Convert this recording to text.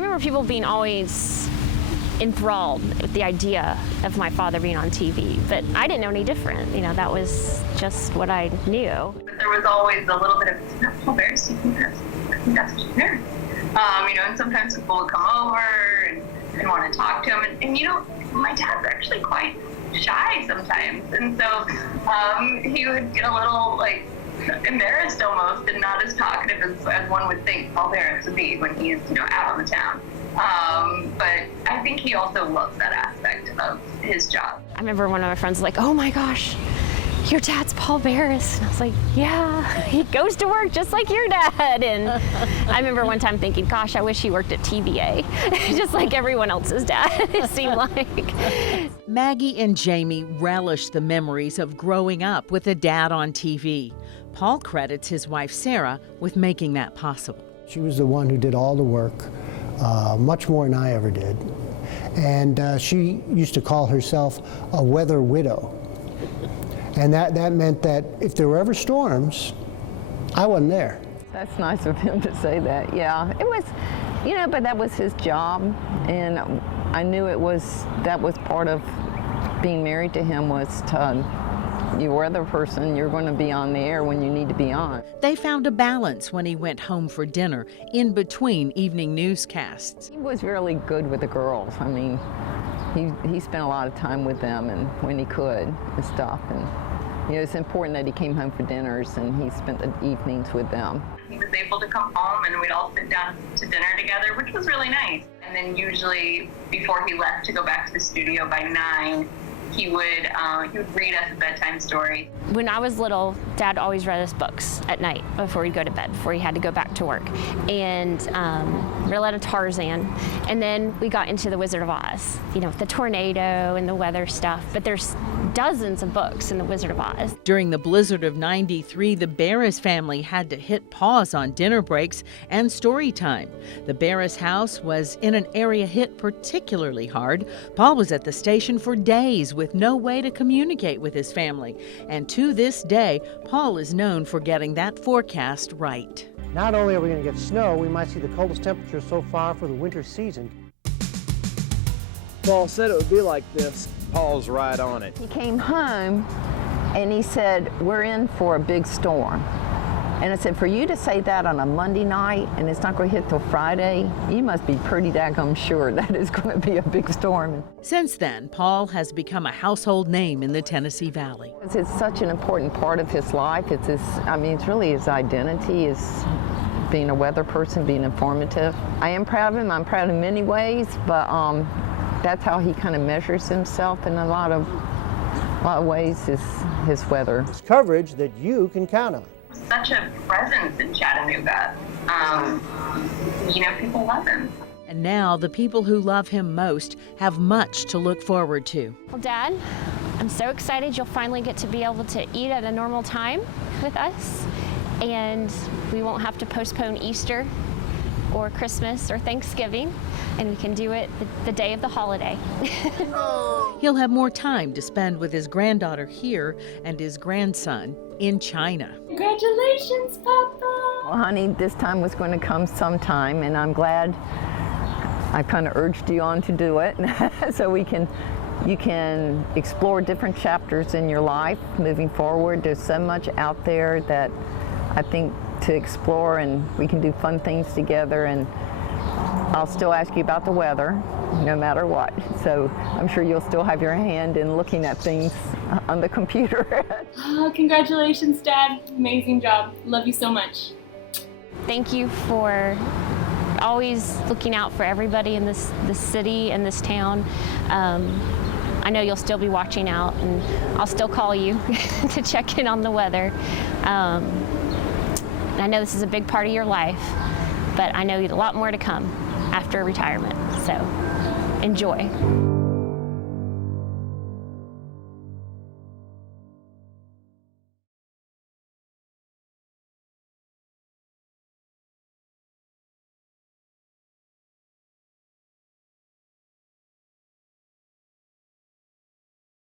remember people being always enthralled with the idea of my father being on TV, but I didn't know any different. You know, that was just what I knew. But there was always a little bit of, that's Paul Bearer, I think that's his parents. You know, and sometimes people would come over and want to talk to him. And, you know, my dad's actually quite shy sometimes. And so he would get a little, like, embarrassed almost and not as talkative as one would think Paul Bearer would be when he's, you know, out on the town. But I think he also loves that aspect of his job. I remember one of my friends was like, "Oh my gosh, your dad's Paul Barris." And I was like, "Yeah, he goes to work just like your dad." And I remember one time thinking, gosh, I wish he worked at TVA, just like everyone else's dad, it seemed like. Maggie and Jamie relish the memories of growing up with a dad on TV. Paul credits his wife, Sarah, with making that possible. She was the one who did all the work, much more than I ever did. And she used to call herself a weather widow. And that meant that if there were ever storms, I wasn't there. That's nice of him to say that, yeah. It was, you know, but that was his job, and I knew that was part of being married to him, was to, you were the person, you're going to be on the air when you need to be on. They found a balance when he went home for dinner in between evening newscasts. He was really good with the girls. I mean, he spent a lot of time with them and when he could and stuff. And you know, it's important that he came home for dinners and he spent the evenings with them. He was able to come home and we'd all sit down to dinner together, which was really nice. And then usually before he left to go back to the studio by 9, he would read us a bedtime story. When I was little, Dad always read us books at night before he'd go to bed, before he had to go back to work. And read a lot of Tarzan. And then we got into The Wizard of Oz, you know, the tornado and the weather stuff. But there's dozens of books in The Wizard of Oz. During the blizzard of '93, the Barris family had to hit pause on dinner breaks and story time. The Barris house was in an area hit particularly hard. Paul was at the station for days with no way to communicate with his family. And to this day, Paul is known for getting that forecast right. Not only are we going to get snow, we might see the coldest temperature so far for the winter season. Paul said it would be like this. Paul's right on it. He came home and he said, we're in for a big storm. And I said, for you to say that on a Monday night and it's not going to hit till Friday, you must be pretty daggum sure that is going to be a big storm. Since then, Paul has become a household name in the Tennessee Valley. It's such an important part of his life. It's really his identity is being a weather person, being informative. I am proud of him. I'm proud in many ways, but that's how he kind of measures himself in a lot of ways, is his weather. It's coverage that you can count on. Such a presence in Chattanooga. You know, people love him. And now the people who love him most have much to look forward to. Well, Dad, I'm so excited you'll finally get to be able to eat at a normal time with us. And we won't have to postpone Easter or Christmas or Thanksgiving, and we can do it the day of the holiday. He'll have more time to spend with his granddaughter here and his grandson in China. Congratulations, Papa! Well, honey, this time was going to come sometime, and I'm glad I kind of urged you on to do it so you can explore different chapters in your life moving forward. There's so much out there that I think to explore, and we can do fun things together, and I'll still ask you about the weather no matter what. So I'm sure you'll still have your hand in looking at things on the computer. Oh, congratulations, Dad. Amazing job. Love you so much. Thank you for always looking out for everybody in this city and this town. I know you'll still be watching out, and I'll still call you to check in on the weather. I know this is a big part of your life, but I know a lot more to come after retirement, so enjoy.